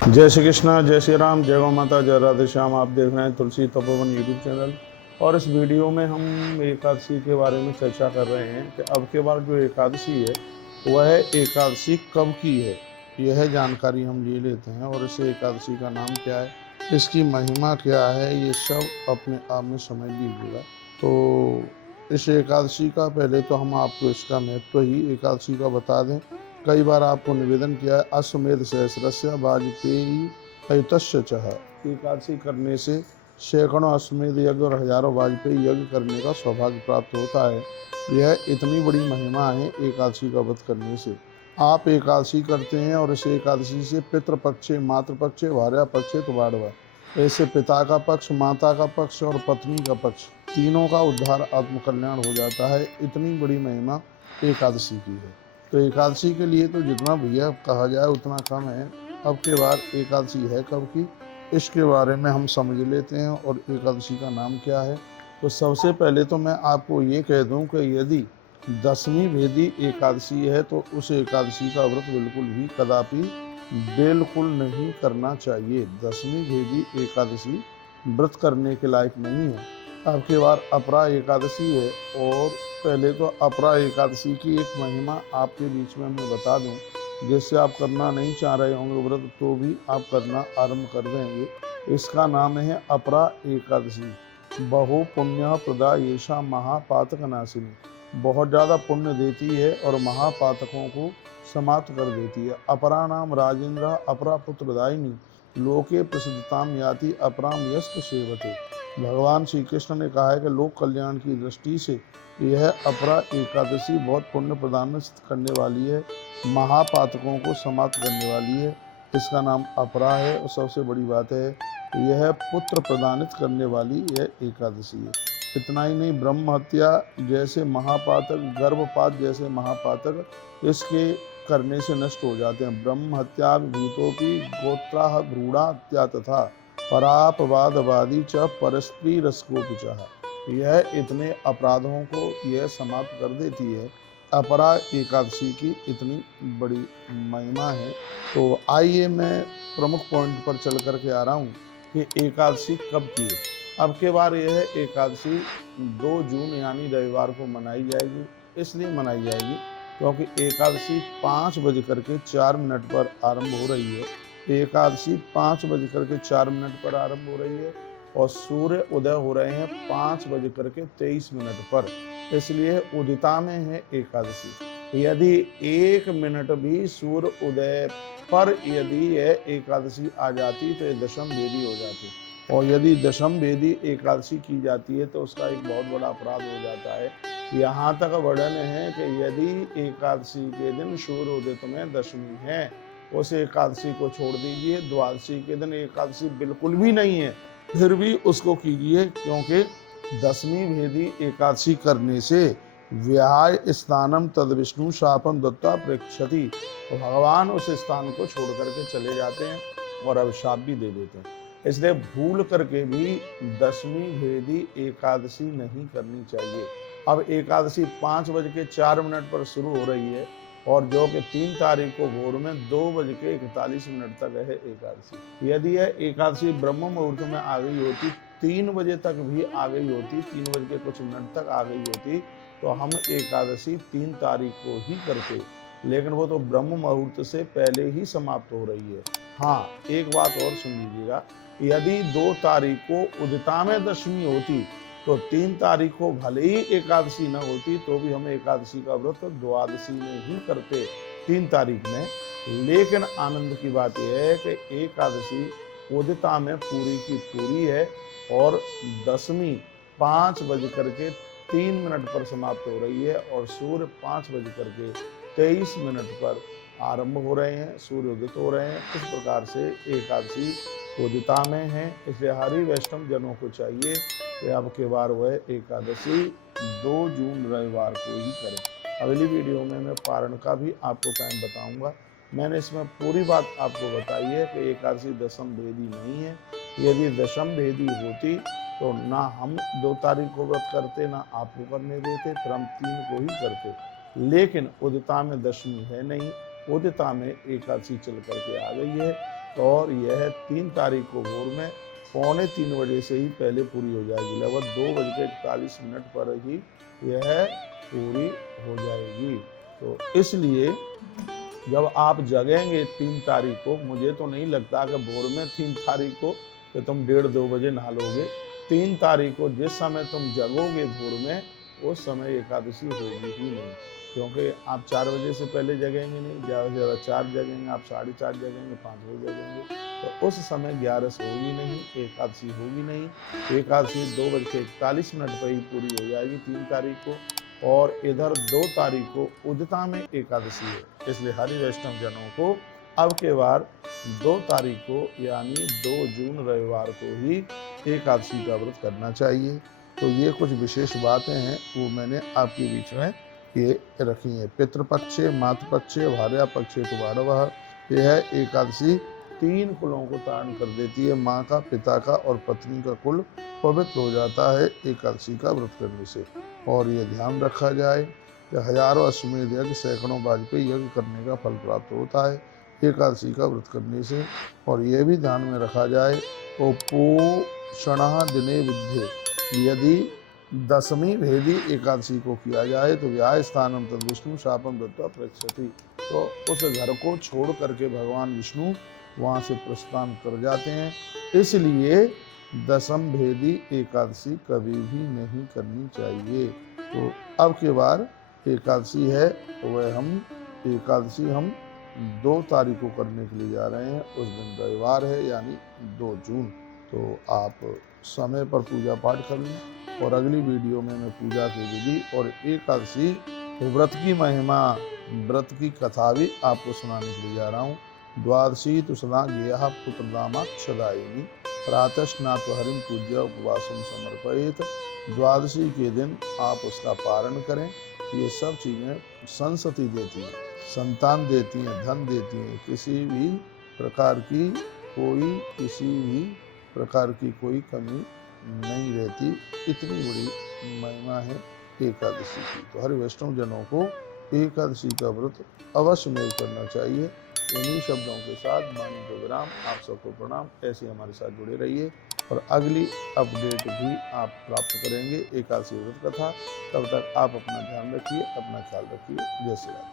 जय श्री कृष्णा, जय श्री राम, जय गौ माता, जय राधे श्याम। आप देख रहे हैं तुलसी तपोवन यूट्यूब चैनल। और इस वीडियो में हम एकादशी के बारे में चर्चा कर रहे हैं कि अब के बार जो एकादशी है वह एकादशी कब की है, यह जानकारी हम ले लेते हैं। और इस एकादशी का नाम क्या है, इसकी महिमा क्या है, ये सब अपने आप में समझ लीजिएगा। तो इस एकादशी का पहले तो हम आपको इसका महत्व ही एकादशी का बता दें। कई बार आपको निवेदन किया है, अश्वमेध सहस्रस्य वाजपेयी अयुतस्य चह। एकादशी करने से सैकड़ों अश्वमेध यज्ञ और हजारों वाजपेयी यज्ञ करने का सौभाग्य प्राप्त होता है। यह इतनी बड़ी महिमा है एकादशी का व्रत करने से। आप एकादशी करते हैं और इस एकादशी से पितृपक्ष, मातृपक्ष, भार्या पक्ष तो बाढ़वा, ऐसे पिता का पक्ष, माता का पक्ष और पत्नी का पक्ष तीनों का उद्धार, आत्मकल्याण हो जाता है। इतनी बड़ी महिमा एकादशी की है। तो एकादशी के लिए तो जितना भैया कहा जाए उतना कम है। अब के बाद एकादशी है कब की, इसके बारे में हम समझ लेते हैं। और एकादशी का नाम क्या है, तो सबसे पहले तो मैं आपको ये कह दूं कि यदि दसवीं भेदी एकादशी है तो उस एकादशी का व्रत बिल्कुल भी कदापि बिल्कुल नहीं करना चाहिए। दसवीं भेदी एकादशी व्रत करने के लायक नहीं है। अब के बार अपरा एकादशी है। और पहले तो अपरा एकादशी की एक महिमा आपके बीच में मैं बता दूं, जिससे आप करना नहीं चाह रहे होंगे व्रत तो भी आप करना आरंभ कर देंगे। इसका नाम है अपरा एकादशी। बहु पुण्य प्रदा येषा महापातक नाशिनी। बहुत ज़्यादा पुण्य देती है और महापातकों को समाप्त कर देती है। अपरा नाम राजेंद्र अपरा पुत्रदायिनी, लोके प्रसिद्धताम याति अपराम यस्त सेवते। भगवान श्री कृष्ण ने कहा है कि लोक कल्याण की दृष्टि से यह अपरा एकादशी बहुत पुण्य प्रदान करने वाली है, महापातकों को समाप्त करने वाली है। इसका नाम अपरा है। और सबसे बड़ी बात है, यह पुत्र प्रदानित करने वाली यह एकादशी है। इतना ही नहीं, ब्रह्म हत्या जैसे महापातक, गर्भपात जैसे महापातक इसके करने से नष्ट हो जाते हैं। ब्रह्म हत्या भूतों की गोत्राह भ्रूणा हत्या तथा परापवादवादी च परस्त्री रसकोपचाह। यह इतने अपराधों को यह समाप्त कर देती है। अपरा एकादशी की इतनी बड़ी महिमा है। तो आइए मैं प्रमुख पॉइंट पर चल करके आ रहा हूँ कि एकादशी कब की है। अब के बार यह एकादशी 2 जून यानी रविवार को मनाई जाएगी। इसलिए मनाई जाएगी क्योंकि एकादशी 5:04 पर आरंभ हो रही है। एकादशी 5:04 पर आरंभ हो रही है और सूर्य उदय हो रहे हैं 5:23 पर। इसलिए उदिता में है एकादशी। यदि 1 मिनट भी सूर्य उदय पर यदि यह एकादशी आ जाती तो ये दशम भेदी हो जाती। और यदि दशम भेदी एकादशी की जाती है तो उसका एक बहुत बड़ा अपराध हो जाता है। यहाँ तक वर्णन है कि यदि एकादशी के दिन सूर्य उदित में दशमी है, उस एकादशी को छोड़ दीजिए। द्वादशी के दिन एकादशी बिल्कुल भी नहीं है, फिर भी उसको कीजिए, क्योंकि दसवीं भेदी एकादशी करने से व्याय स्थानम तद विष्णु शापम दत्ता प्रेक्षति। तो भगवान उस स्थान को छोड़ करके चले जाते हैं और अभिशाप भी दे देते हैं। इसलिए भूल करके भी दसवीं भेदी एकादशी नहीं करनी चाहिए। अब एकादशी 5:04 पर शुरू हो रही है और जो कि 3 तारीख को भोर में 2:41 तक है एकादशी। यदि यह एकादशी ब्रह्म मुहूर्त में आ गई होती, 3 बजे तक भी आ गई होती, 3:कुछ तक आ गई होती, तो हम एकादशी 3 तारीख को ही करते। लेकिन वो तो ब्रह्म मुहूर्त से पहले ही समाप्त हो रही है। हाँ, एक बात और सुन लीजिएगा, यदि 2 तारीख को उदिता में दशमी होती तो 3 तारीख को भले ही एकादशी न होती तो भी हम एकादशी का व्रत द्वादशी में ही करते, 3 तारीख में। लेकिन आनंद की बात यह है कि एकादशी उदिता में पूरी की पूरी है और दशमी 5:03 पर समाप्त हो रही है और सूर्य 5:23 पर आरंभ हो रहे हैं, सूर्य उदित हो रहे हैं। इस प्रकार से एकादशी उदिता में है। इसलिए हरि वैष्णव जनों को चाहिए कि अब के बार वह एकादशी 2 जून रविवार को ही करें। अगली वीडियो में मैं पारण का भी आपको टाइम बताऊंगा। मैंने इसमें पूरी बात आपको बताई है कि एकादशी दशम भेदी नहीं है। यदि दशम भेदी होती तो ना हम 2 तारीख को व्रत करते, ना आपको करने देते, फिर हम 3 को ही करते। लेकिन उदिता में दशमी है नहीं, उदिता में एकादशी चल करके आ गई है। और यह 3 तारीख को भोर में 2:45 बजे से ही पहले पूरी हो जाएगी। लगभग 2:41 पर ही यह पूरी हो जाएगी। तो इसलिए जब आप जगेंगे 3 तारीख को, मुझे तो नहीं लगता कि भोर में 3 तारीख को कि तुम 1:30-2 बजे नहा लोगे। 3 तारीख को जिस समय तुम जगोगे भोर में, उस समय एकादशी होगी ही नहीं, क्योंकि आप 4 बजे से पहले जगेंगे नहीं, ज़्यादा से ज़्यादा 4 जगेंगे, आप 4:30 जगेंगे, 5 बजे जगेंगे, तो उस समय 11 होगी नहीं, एकादशी होगी नहीं। एकादशी 2:41 पर ही पूरी हो जाएगी 3 तारीख को। और इधर 2 तारीख को उदिता में एकादशी है, इसलिए हरि वैष्णव जनों को अब के बार 2 तारीख को यानी 2 जून रविवार को ही एकादशी का व्रत करना चाहिए। तो ये कुछ विशेष बातें हैं, वो मैंने आपके बीच में ये रखी हैं। पितृपक्षे, मातृपक्षे, भार्या पक्षे तुम्हारा यह एकादशी 3 कुलों को तारण कर देती है। माँ का, पिता का और पत्नी का कुल पवित्र हो जाता है एकादशी का व्रत करने से। और ये ध्यान रखा जाए कि हजारों अश्वमेध यज्ञ, सैकड़ों वाजपेयी यज्ञ करने का फल प्राप्त होता है एकादशी का व्रत करने से। और ये भी ध्यान में रखा जाए तो पोषण दिने विद्ये, यदि 10वीं भेदी एकादशी को किया जाए तो व्याह स्थानम तद विष्णु शापम दत्वा प्रक्षति, तो उस घर को छोड़ करके भगवान विष्णु वहाँ से प्रस्थान कर जाते हैं। इसलिए 10वीं भेदी एकादशी कभी भी नहीं करनी चाहिए। तो अब के बार एकादशी है, वह एकादशी हम 2 तारीख को करने के लिए जा रहे हैं। उस दिन रविवार है यानी 2 जून। तो आप समय पर पूजा पाठ कर लें। और अगली वीडियो में मैं पूजा की विधि और एकादशी व्रत की महिमा, व्रत की कथा भी आपको सुनाने के लिए जा रहा हूँ। द्वादशी तो सदा गेहा पुत्रदामाक्षदायिनी, प्रातः स्नातु हरिम पूज्य उपवासम समर्पयेत। द्वादशी के दिन आप उसका पारण करें। ये सब चीज़ें संसति देती हैं, संतान देती हैं, धन देती हैं, किसी भी प्रकार की कोई कमी नहीं रहती। इतनी बड़ी महिमा है एकादशी की। तो हर वैष्णव जनों को एकादशी का व्रत अवश्य में करना चाहिए। इन्हीं शब्दों के साथ वाणी को विराम। आप सबको प्रणाम। ऐसे हमारे साथ जुड़े रहिए और अगली अपडेट भी आप प्राप्त करेंगे एकादशी व्रत कथा। तब तक आप अपना ध्यान रखिए, अपना ख्याल रखिए। जय श्री राम।